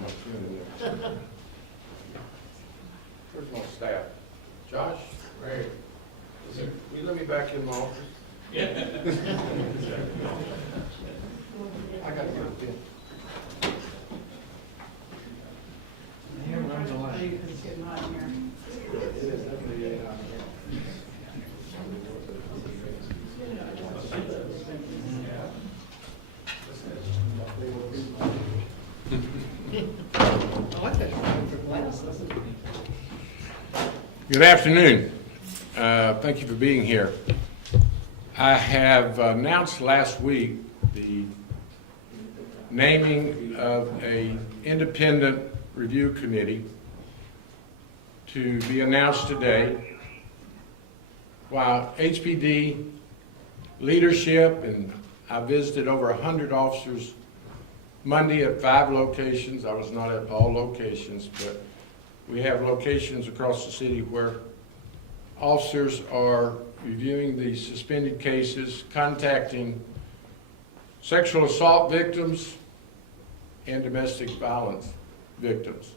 my pen in there. Where's my staff? Josh? Ray? Will you let me back in my office? Yeah. I gotta get a pen. It's getting hot in here. I like that for glasses. Good afternoon. Thank you for being here. I have announced last week the naming of an independent review committee to be announced today. While HPD leadership, and I visited over 100 officers Monday at 5 locations. I was not at all locations, but we have locations across the city where officers are reviewing the suspended cases, contacting sexual assault victims and domestic violence victims.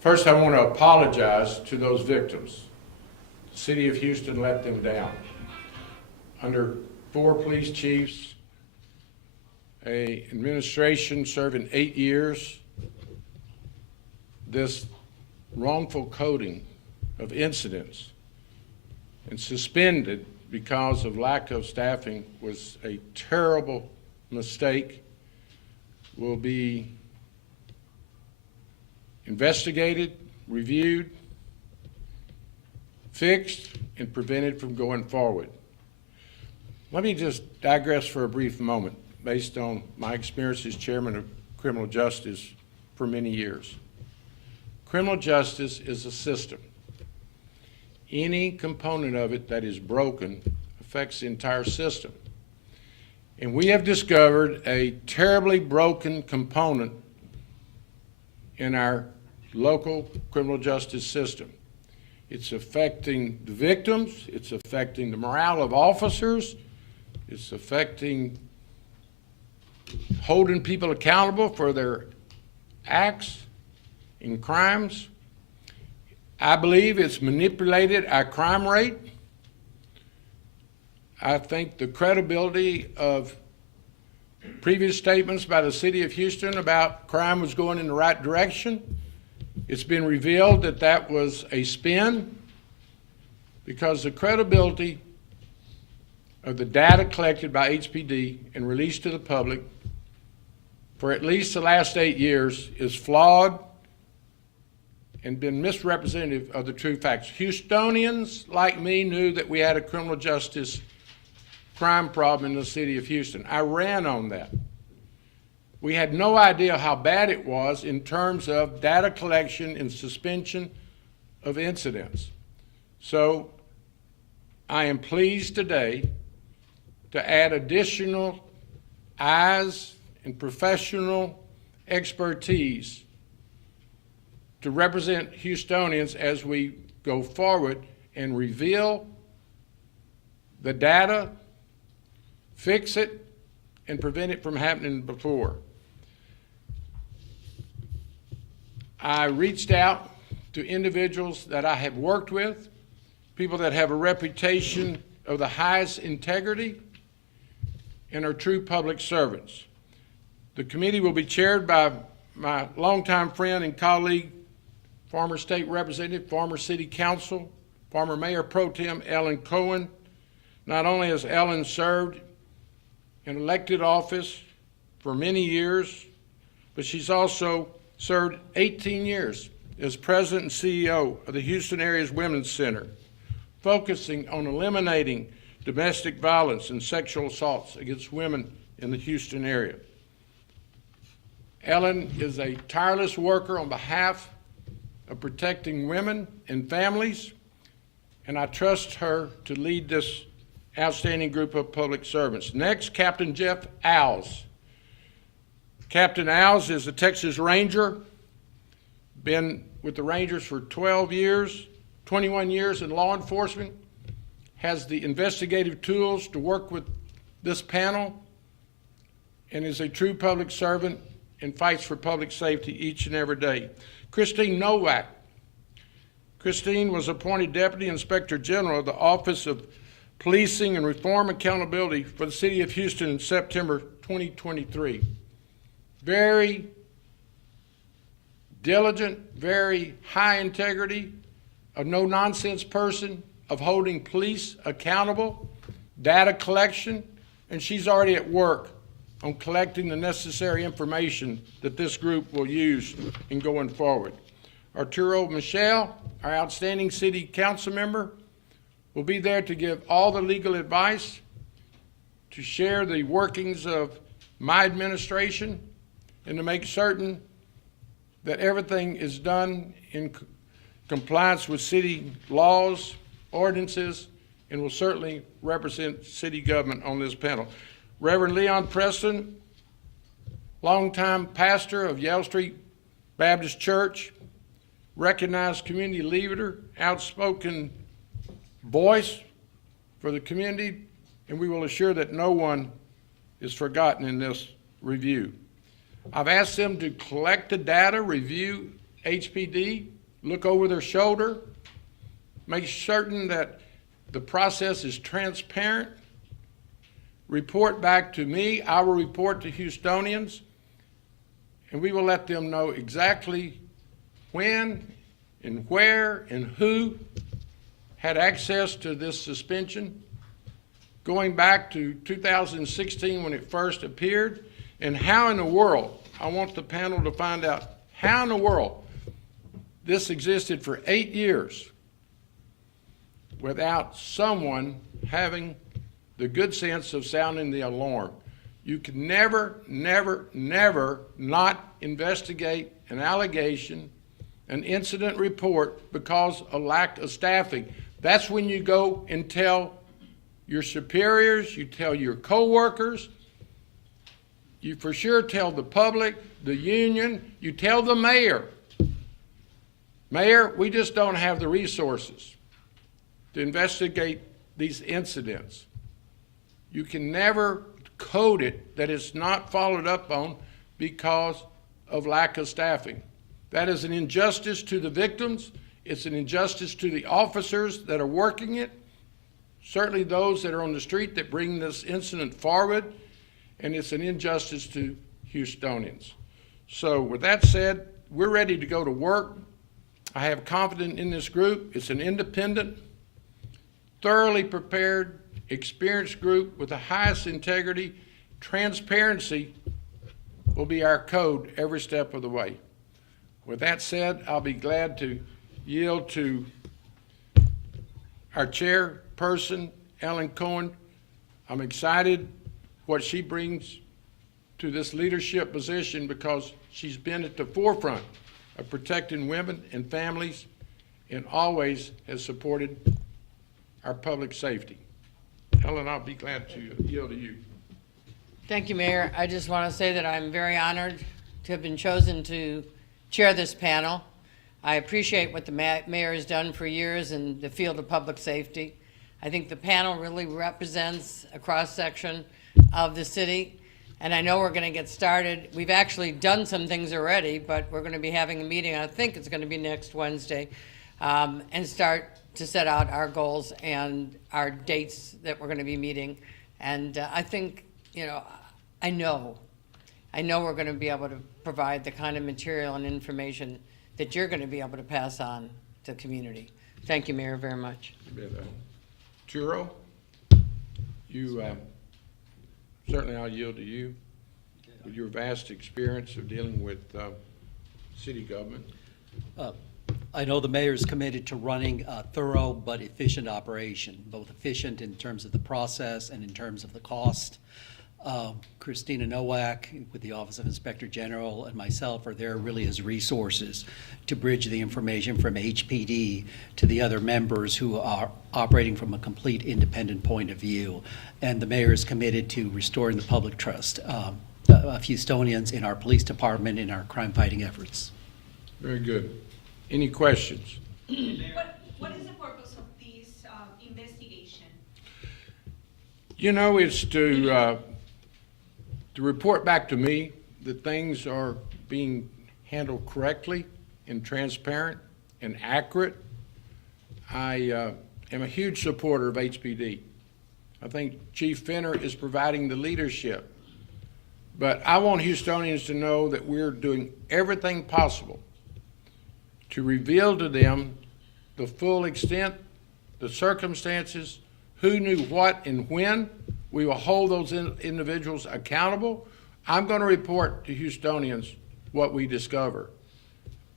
First, I want to apologize to those victims. The city of Houston let them down. Under 4 police chiefs, an administration serving 8 years, this wrongful coding of incidents and suspended because of lack of staffing was a terrible mistake. Will be investigated, reviewed, fixed, and prevented from going forward. Let me just digress for a brief moment based on my experience as chairman of criminal justice for many years. Criminal justice is a system. Any component of it that is broken affects the entire system. And we have discovered a terribly broken component in our local criminal justice system. It's affecting the victims, it's affecting the morale of officers, it's affecting holding people accountable for their acts and crimes. I believe it's manipulated our crime rate. I think the credibility of previous statements by the city of Houston about crime was going in the right direction. It's been revealed that that was a spin because the credibility of the data collected by HPD and released to the public for at least the last 8 years is flawed and been misrepresentative of the true facts. Houstonians like me knew that we had a criminal justice crime problem in the city of Houston. I ran on that. We had no idea how bad it was in terms of data collection and suspension of incidents. So I am pleased today to add additional eyes and professional expertise to represent Houstonians as we go forward and reveal the data, fix it, and prevent it from happening before. I reached out to individuals that I have worked with, people that have a reputation of the highest integrity and are true public servants. The committee will be chaired by my longtime friend and colleague, former state representative, former city council, former mayor pro tem Ellen Cohen. Not only has Ellen served in elected office for many years, but she's also served 18 years as president and CEO of the Houston Area's Women's Center, focusing on eliminating domestic violence and sexual assaults against women in the Houston area. Ellen is a tireless worker on behalf of protecting women and families, and I trust her to lead this outstanding group of public servants. Next, Captain Jeff Owls. Captain Owls is a Texas Ranger, been with the Rangers for 12 years, 21 years in law enforcement, has the investigative tools to work with this panel, and is a true public servant and fights for public safety each and every day. Christine Nowak. Christine was appointed Deputy Inspector General of the Office of Policing and Reform Accountability for the City of Houston in September 2023. Very diligent, very high integrity, a no-nonsense person, of holding police accountable, data collection, and she's already at work on collecting the necessary information that this group will use in going forward. Arturo Michelle, our outstanding city council member, will be there to give all the legal advice, to share the workings of my administration, and to make certain that everything is done in compliance with city laws, ordinances, and will certainly represent city government on this panel. Reverend Leon Preston, longtime pastor of Yale Street Baptist Church, recognized community leader, outspoken voice for the community, and we will assure that no one is forgotten in this review. I've asked them to collect the data, review HPD, look over their shoulder, make certain that the process is transparent, report back to me, I will report to Houstonians, and we will let them know exactly when and where and who had access to this suspension, going back to 2016 when it first appeared, and how in the world, I want the panel to find out how in the world this existed for 8 years without someone having the good sense of sounding the alarm. You can never, never, never not investigate an allegation, an incident report because of lack of staffing. That's when you go and tell your superiors, you tell your coworkers, you for sure tell the public, the union, you tell the mayor. Mayor, we just don't have the resources to investigate these incidents. You can never code it that it's not followed up on because of lack of staffing. That is an injustice to the victims. It's an injustice to the officers that are working it, certainly those that are on the street that bring this incident forward, and it's an injustice to Houstonians. So with that said, we're ready to go to work. I have confidence in this group. It's an independent, thoroughly prepared, experienced group with the highest integrity. Transparency will be our code every step of the way. With that said, I'll be glad to yield to our chairperson, Ellen Cohen. I'm excited what she brings to this leadership position because she's been at the forefront of protecting women and families and always has supported our public safety. Ellen, I'll be glad to yield to you. Thank you, Mayor. I just want to say that I'm very honored to have been chosen to chair this panel. I appreciate what the mayor has done for years in the field of public safety. I think the panel really represents a cross-section of the city, and I know we're going to get started. We've actually done some things already, but we're going to be having a meeting, I think it's going to be next Wednesday, and start to set out our goals and our dates that we're going to be meeting. And I think, I know we're going to be able to provide the kind of material and information that you're going to be able to pass on to the community. Thank you, Mayor, very much. Churro, you certainly I'll yield to you with your vast experience of dealing with city government. I know the mayor is committed to running a thorough but efficient operation, both efficient in terms of the process and in terms of the cost. Christina Nowak with the Office of Inspector General and myself are there really as resources to bridge the information from HPD to the other members who are operating from a complete independent point of view. And the mayor is committed to restoring the public trust of Houstonians in our police department, in our crime-fighting efforts. Very good. Any questions? What is the purpose of this investigation? It's to report back to me that things are being handled correctly and transparent and accurate. I am a huge supporter of HPD. I think Chief Fenner is providing the leadership. But I want Houstonians to know that we're doing everything possible to reveal to them the full extent, the circumstances, who knew what and when. We will hold those individuals accountable. I'm going to report to Houstonians what we discover.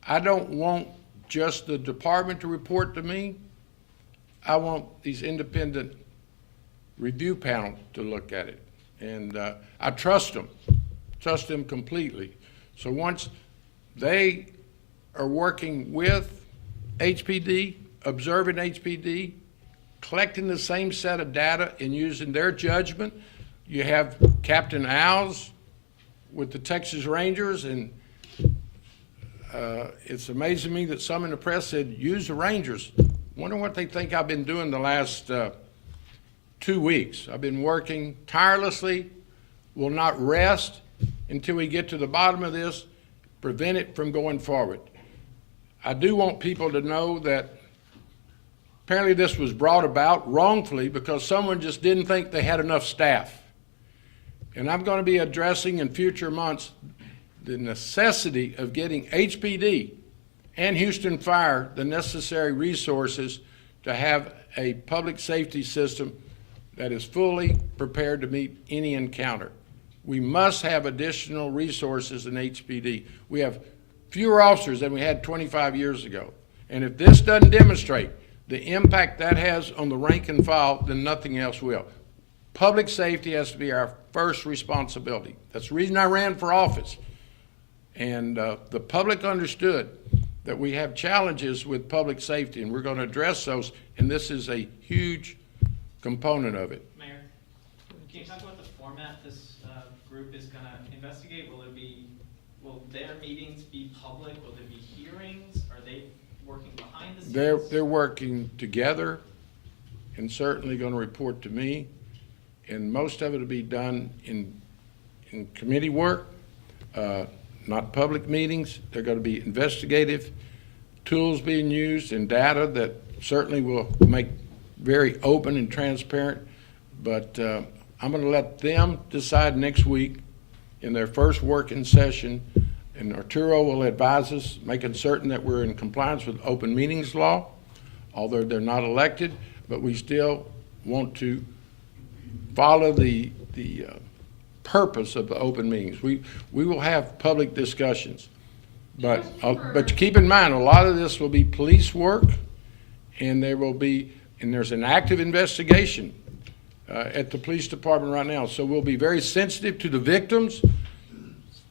I don't want just the department to report to me. I want these independent review panel to look at it. And I trust them completely. So once they are working with HPD, observing HPD, collecting the same set of data and using their judgment, you have Captain Owls with the Texas Rangers, and it's amazing to me that some in the press said, use the Rangers. Wonder what they think I've been doing the last 2 weeks. I've been working tirelessly, will not rest until we get to the bottom of this, prevent it from going forward. I do want people to know that apparently this was brought about wrongfully because someone just didn't think they had enough staff. And I'm going to be addressing in future months the necessity of getting HPD and Houston Fire the necessary resources to have a public safety system that is fully prepared to meet any encounter. We must have additional resources in HPD. We have fewer officers than we had 25 years ago. And if this doesn't demonstrate the impact that has on the rank and file, then nothing else will. Public safety has to be our first responsibility. That's the reason I ran for office. And the public understood that we have challenges with public safety, and we're going to address those, and this is a huge component of it. Mayor, can you talk about the format this group is going to investigate? Will their meetings be public? Will there be hearings? Are they working behind the scenes? They're working together and certainly going to report to me, and most of it will be done in committee work, not public meetings. They're going to be investigative tools being used and data that certainly will make very open and transparent, but I'm going to let them decide next week in their first working session, and Arturo will advise us, making certain that we're in compliance with open meetings law, although they're not elected, but we still want to follow the purpose of the open meetings. We will have public discussions, but keep in mind, a lot of this will be police work, and there's an active investigation at the police department right now. So we'll be very sensitive to the victims.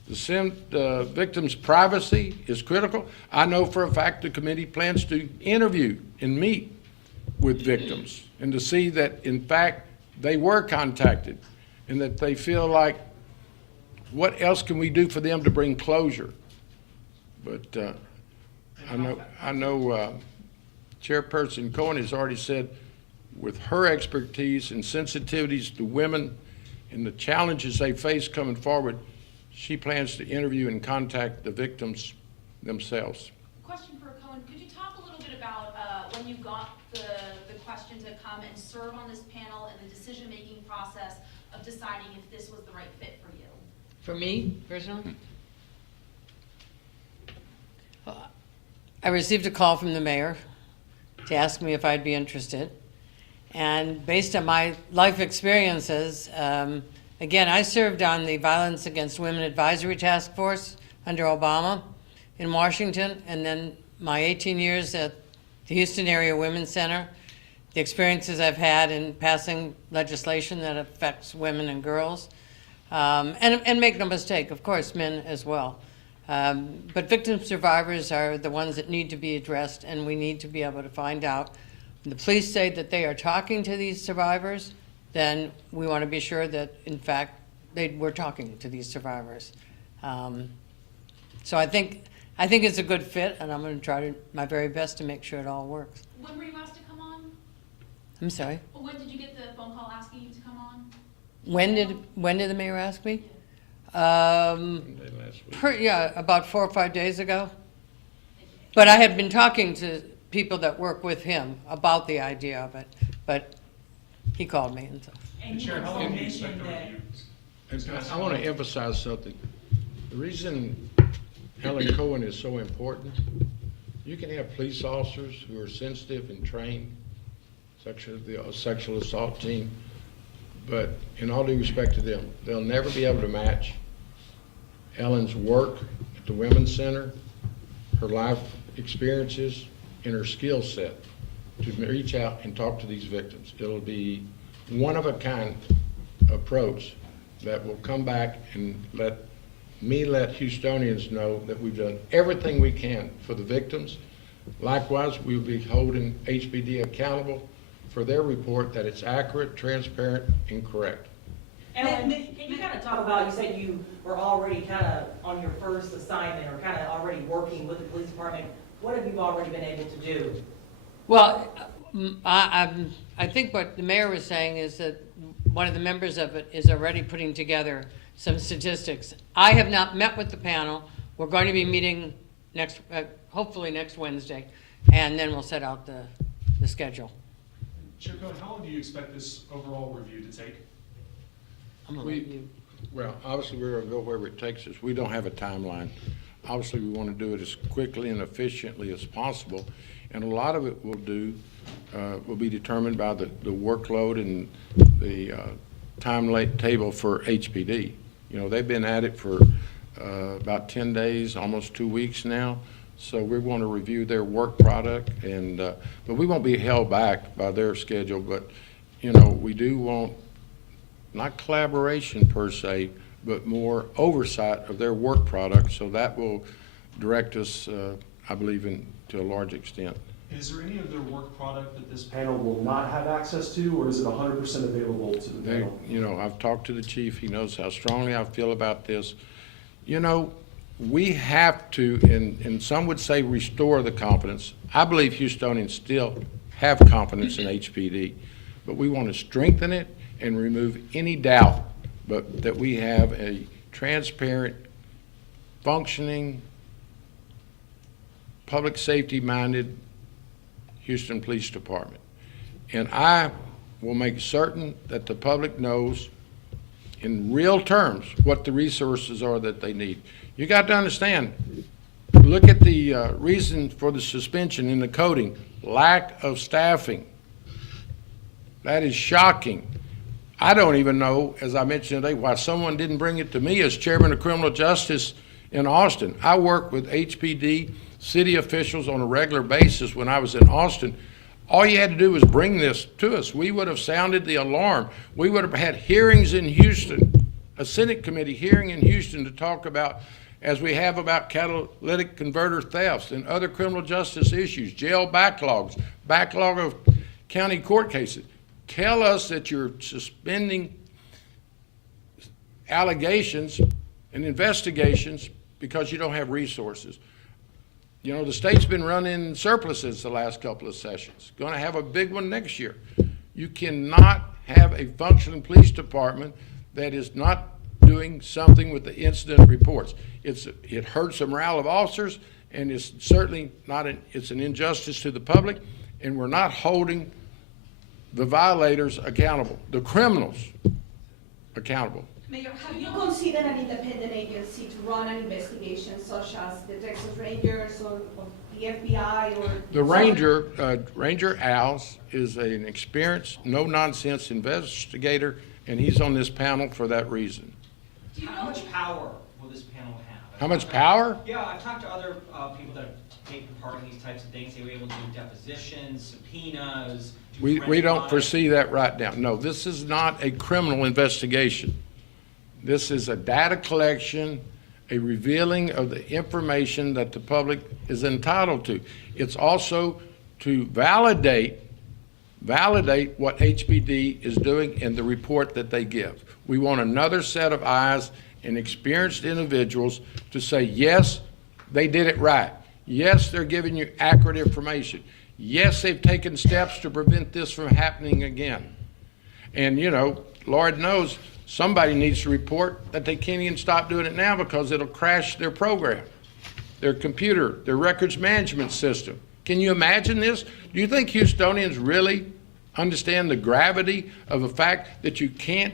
The victim's privacy is critical. I know for a fact the committee plans to interview and meet with victims and to see that, in fact, they were contacted and that they feel like, what else can we do for them to bring closure? But I know Chairperson Cohen has already said, with her expertise and sensitivities to women and the challenges they face coming forward, she plans to interview and contact the victims themselves. Question for Cohen, could you talk a little bit about when you got the question to come and serve on this panel and the decision-making process of deciding if this was the right fit for you? For me, personally? I received a call from the mayor to ask me if I'd be interested. And based on my life experiences, again, I served on the Violence Against Women Advisory Task Force under Obama in Washington, and then my 18 years at the Houston Area Women's Center, the experiences I've had in passing legislation that affects women and girls. And make no mistake, of course, men as well. But victim survivors are the ones that need to be addressed, and we need to be able to find out. When the police say that they are talking to these survivors, then we want to be sure that, in fact, they were talking to these survivors. So I think it's a good fit, and I'm going to try my very best to make sure it all works. When were you asked to come on? I'm sorry? When did you get the phone call asking you to come on? When did the mayor ask me? Yeah, about 4 or 5 days ago. But I had been talking to people that work with him about the idea of it, but he called me and so. And you also mentioned that, And I want to emphasize something. The reason Helen Cohen is so important, you can have police officers who are sensitive and trained, such as the sexual assault team, but in all due respect to them, they'll never be able to match Ellen's work at the Women's Center, her life experiences, and her skill set to reach out and talk to these victims. It'll be one-of-a-kind approach that will come back and let Houstonians know that we've done everything we can for the victims. Likewise, we will be holding HPD accountable for their report that it's accurate, transparent, and correct. Ellen, can you kind of talk about, you said you were already kind of on your first assignment or kind of already working with the police department. What have you already been able to do? Well, I think what the mayor was saying is that one of the members of it is already putting together some statistics. I have not met with the panel. We're going to be meeting next, hopefully next Wednesday, and then we'll set out the schedule. Chair Cohen, how long do you expect this overall review to take? I'm gonna let you. Well, obviously, we're going to go wherever it takes us. We don't have a timeline. Obviously, we want to do it as quickly and efficiently as possible, and a lot of it will be determined by the workload and the table for HPD. You know, they've been at it for about 10 days, almost 2 weeks now, so we're going to review their work product, and but we won't be held back by their schedule, but, you know, we do want, not collaboration per se, but more oversight of their work product, so that will direct us, I believe, to a large extent. Is there any of their work product that this panel will not have access to, or is it 100% available to the panel? You know, I've talked to the chief. He knows how strongly I feel about this. You know, we have to, and some would say restore the confidence. I believe Houstonians still have confidence in HPD, but we want to strengthen it and remove any doubt but that we have a transparent, functioning, public safety-minded Houston Police Department. And I will make certain that the public knows in real terms what the resources are that they need. You got to understand, look at the reason for the suspension in the coding, lack of staffing. That is shocking. I don't even know, as I mentioned today, why someone didn't bring it to me as chairman of criminal justice in Austin. I work with HPD city officials on a regular basis when I was in Austin. All you had to do was bring this to us. We would have sounded the alarm. We would have had hearings in Houston, a Senate committee hearing in Houston to talk about, as we have about catalytic converter thefts and other criminal justice issues, jail backlogs, backlog of county court cases. Tell us that you're suspending allegations and investigations because you don't have resources. You know, the state's been running surpluses the last couple of sessions. Going to have a big one next year. You cannot have a functioning police department that is not doing something with the incident reports. It hurts the morale of officers, and it's certainly not it's an injustice to the public, and we're not holding the violators accountable, the criminals accountable. Mayor, have you considered an independent agency to run an investigation such as the Texas Rangers or the FBI or? The Ranger Al's is an experienced, no-nonsense investigator, and he's on this panel for that reason. How much power will this panel have? How much power? Yeah, I've talked to other people that have taken part in these types of things. They were able to do depositions, subpoenas. We don't foresee that right now. No, this is not a criminal investigation. This is a data collection, a revealing of the information that the public is entitled to. It's also to validate what HPD is doing in the report that they give. We want another set of eyes and experienced individuals to say, yes, they did it right. Yes, they're giving you accurate information. Yes, they've taken steps to prevent this from happening again. And, you know, Lord knows, somebody needs to report that they can't even stop doing it now because it'll crash their program, their computer, their records management system. Can you imagine this? Do you think Houstonians really understand the gravity of the fact that you can't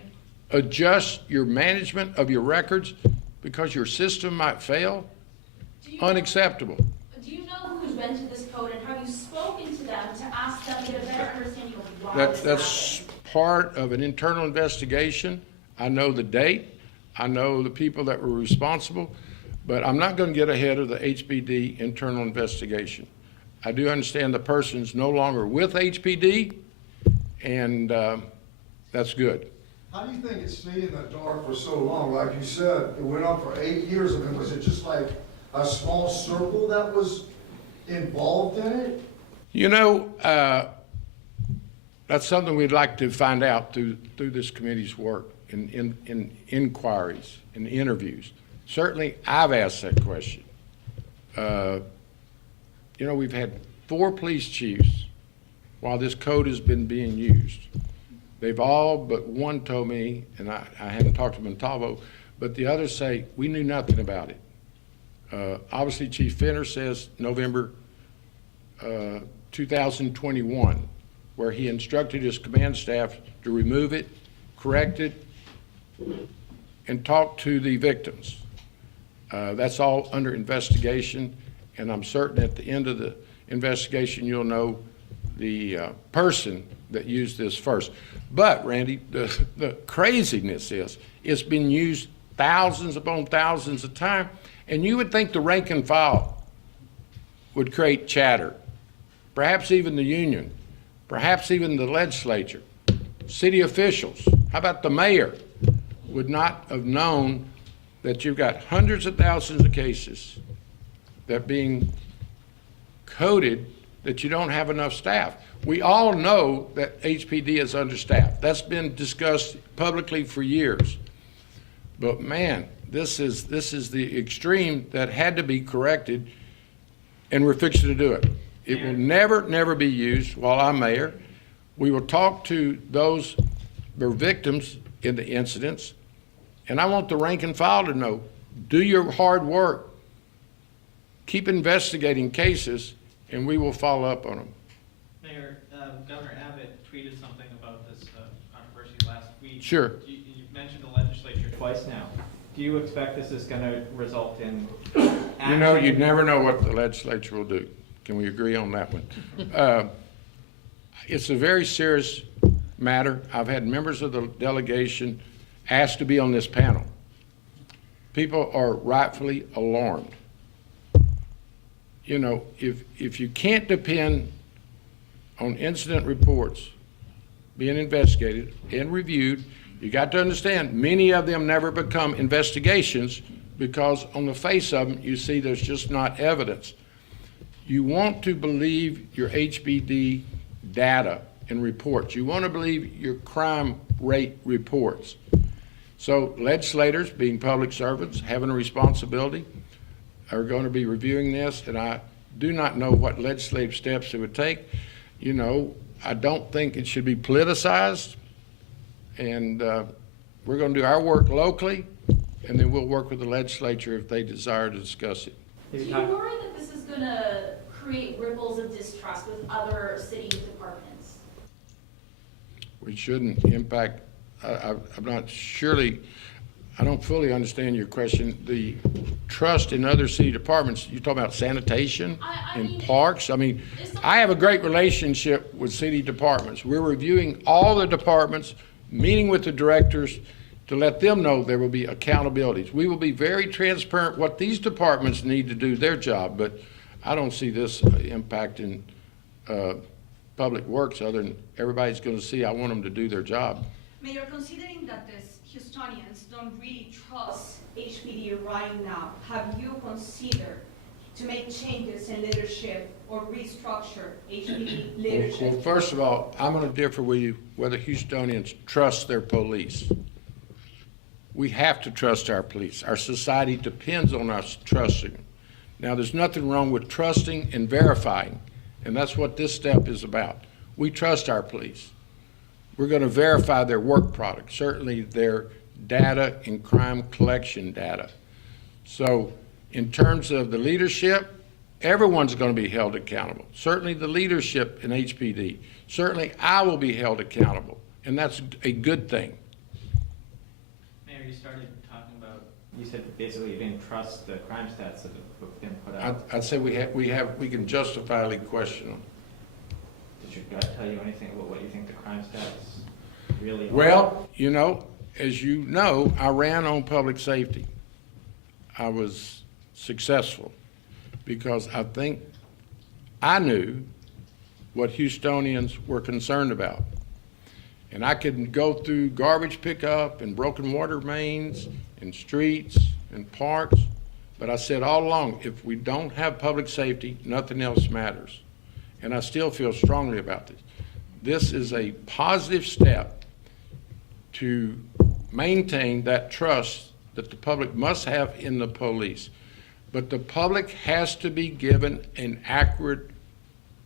adjust your management of your records because your system might fail? Unacceptable. Do you know who's rented this code, and have you spoken to them to ask them to get a better understanding of why this That's happened? part of an internal investigation. I know the date. I know the people that were responsible, but I'm not going to get ahead of the HPD internal investigation. I do understand the person's no longer with HPD, and that's good. How do you think it stayed in the dark for so long? Like you said, it went on for 8 years. I mean, was it just like a small circle that was involved in it? You know, that's something we'd like to find out through this committee's work, in inquiries, in interviews. Certainly, I've asked that question. You know, we've had 4 police chiefs while this code has been being used. They've all but one told me, and I haven't talked to Montalvo, but the others say, we knew nothing about it. Obviously, Chief Fenner says November 2021, where he instructed his command staff to remove it, correct it, and talk to the victims. That's all under investigation, and I'm certain at the end of the investigation, you'll know the person that used this first. But, Randy, the craziness is it's been used thousands upon thousands of times, and you would think the rank and file would create chatter, perhaps even the union, perhaps even the legislature, city officials. How about the mayor would not have known that you've got hundreds of thousands of cases that are being coded that you don't have enough staff. We all know that HPD is understaffed. That's been discussed publicly for years. But man, this is the extreme that had to be corrected, and we're fixing to do it. It will never be used while I'm mayor. We will talk to those that are victims in the incidents, and I want the rank and file to know, do your hard work, keep investigating cases, and we will follow up on them. Mayor, Governor Abbott tweeted something about this controversy last week. Sure. You mentioned the legislature twice now. Do you expect this is going to result in action? You know, you'd never know what the legislature will do. Can we agree on that one? It's a very serious matter. I've had members of the delegation asked to be on this panel. People are rightfully alarmed. You know, if you can't depend on incident reports being investigated and reviewed, you got to understand many of them never become investigations because on the face of them you see there's just not evidence. You want to believe your HPD data and reports. You want to believe your crime rate reports. So legislators, being public servants, having a responsibility, are going to be reviewing this, and I do not know what legislative steps it would take. You know, I don't think it should be politicized, and we're going to do our work locally, and then we'll work with the legislature if they desire to discuss it. Do you worry that this is going to create ripples of distrust with other city departments? We shouldn't impact, I'm not surely, I don't fully understand your question. The trust in other city departments, you're talking about sanitation and parks? I mean, I have a great relationship with city departments. We're reviewing all the departments, meeting with the directors to let them know there will be accountabilities. We will be very transparent what these departments need to do their job, but I don't see this impacting public works other than everybody's going to see I want them to do their job. Mayor, considering that the Houstonians don't really trust HPD right now, have you considered to make changes in leadership or restructure HPD leadership? Well, first of all, I'm going to differ with you whether Houstonians trust their police. We have to trust our police. Our society depends on us trusting them. Now, there's nothing wrong with trusting and verifying, and that's what this step is about. We trust our police. We're going to verify their work product, certainly their data and crime collection data. So in terms of the leadership, everyone's going to be held accountable. Certainly the leadership in HPD. Certainly I will be held accountable, and that's a good thing. Mayor, you started talking about, you said basically you didn't trust the crime stats that have been put out. I'd say we can justifiably question them. Did your gut tell you anything about what you think the crime stats really are? Well, you know, as you know, I ran on public safety. I was successful because I think I knew what Houstonians were concerned about. And I could go through garbage pickup and broken water mains and streets and parks, but I said all along, if we don't have public safety, nothing else matters. And I still feel strongly about this. This is a positive step to maintain that trust that the public must have in the police. But the public has to be given an accurate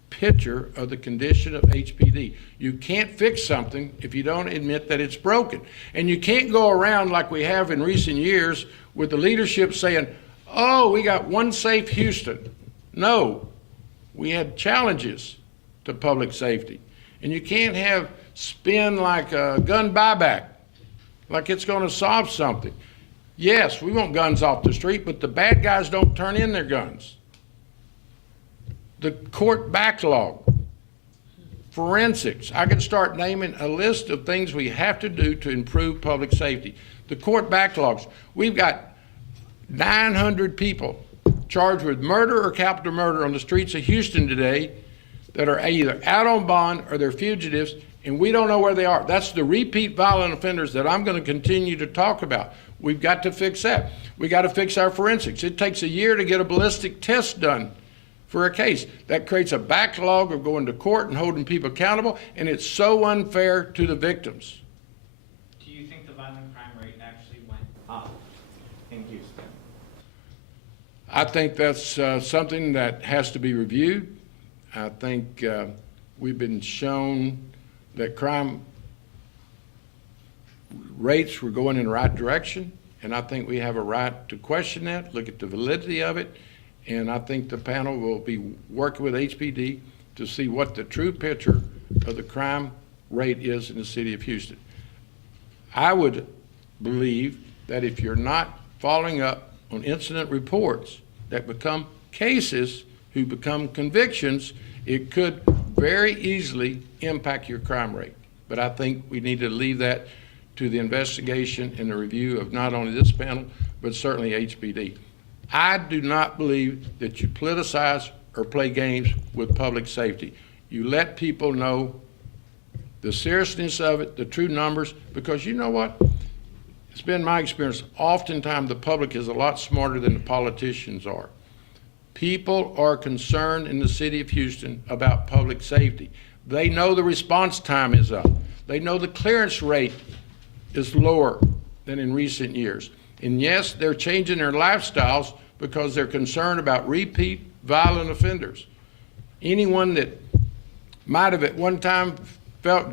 picture of the condition of HPD. You can't fix something if you don't admit that it's broken. And you can't go around like we have in recent years with the leadership saying, oh, we got one safe Houston. No, we had challenges to public safety. And you can't have spin like a gun buyback, like it's going to solve something. Yes, we want guns off the street, but the bad guys don't turn in their guns. The court backlog, forensics. I could start naming a list of things we have to do to improve public safety. The court backlogs. We've got 900 people charged with murder or capital murder on the streets of Houston today that are either out on bond or they're fugitives, and we don't know where they are. That's the repeat violent offenders that I'm going to continue to talk about. We've got to fix that. We got to fix our forensics. It takes a year to get a ballistic test done for a case. That creates a backlog of going to court and holding people accountable, and it's so unfair to the victims. Do you think the violent crime rate actually went up in Houston? I think that's something that has to be reviewed. I think we've been shown that crime rates were going in the right direction, and I think we have a right to question that, look at the validity of it, and I think the panel will be working with HPD to see what the true picture of the crime rate is in the city of Houston. I would believe that if you're not following up on incident reports that become cases who become convictions, it could very easily impact your crime rate. But I think we need to leave that to the investigation and the review of not only this panel, but certainly HPD. I do not believe that you politicize or play games with public safety. You let people know the seriousness of it, the true numbers, because you know what? It's been my experience, oftentimes the public is a lot smarter than the politicians are. People are concerned in the city of Houston about public safety. They know the response time is up. They know the clearance rate is lower than in recent years. And yes, they're changing their lifestyles because they're concerned about repeat violent offenders. Anyone that might have at one time felt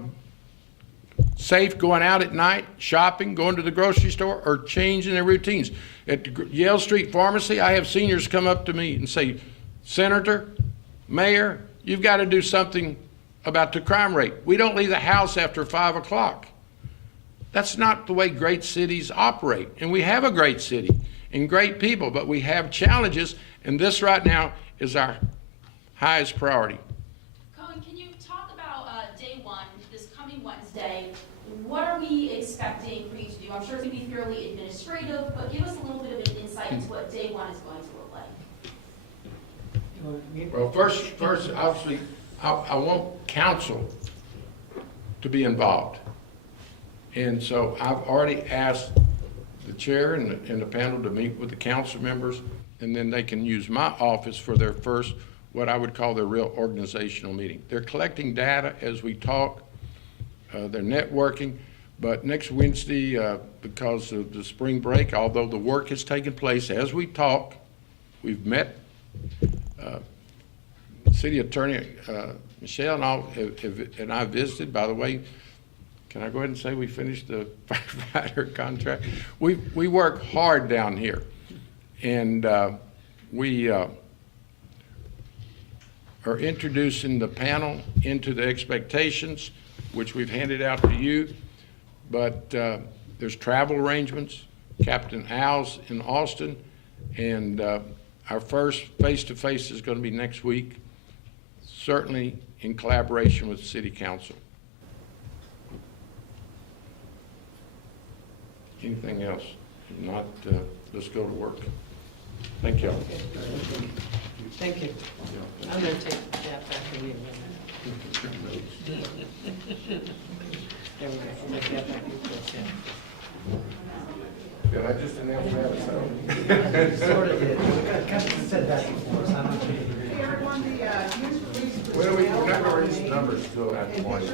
safe going out at night, shopping, going to the grocery store, or changing their routines. At the Yale Street Pharmacy, I have seniors come up to me and say, Senator, Mayor, you've got to do something about the crime rate. We don't leave the house after 5 o'clock. That's not the way great cities operate. And we have a great city and great people, but we have challenges, and this right now is our highest priority. Cohen, can you talk about day one, this coming Wednesday? What are we expecting for you to do? I'm sure it's going to be fairly administrative, but give us a little bit of an insight into what day one is going to look like. Well, first, obviously, I want council to be involved. And so I've already asked the chair and the panel to meet with the council members, and then they can use my office for their first, what I would call their real organizational meeting. They're collecting data as we talk. They're networking. But next Wednesday, because of the spring break, although the work has taken place as we talk, we've met. City Attorney Michelle and I visited, by the way. can I go ahead and say we finished the firefighter contract? We work hard down here, and we are introducing the panel into the expectations, which we've handed out to you, but there's travel arrangements, Captain Al's in Austin, and our first face-to-face is going to be next week, certainly in collaboration with the City Council. Anything else? If not, let's go to work. Thank you. Thank you. I'm going to take that after we. There we go. I'll take that back. Did I just announce that? Sort of did. Kind of said that before, so I'm not sure. Well, we're not going to release the numbers till that point.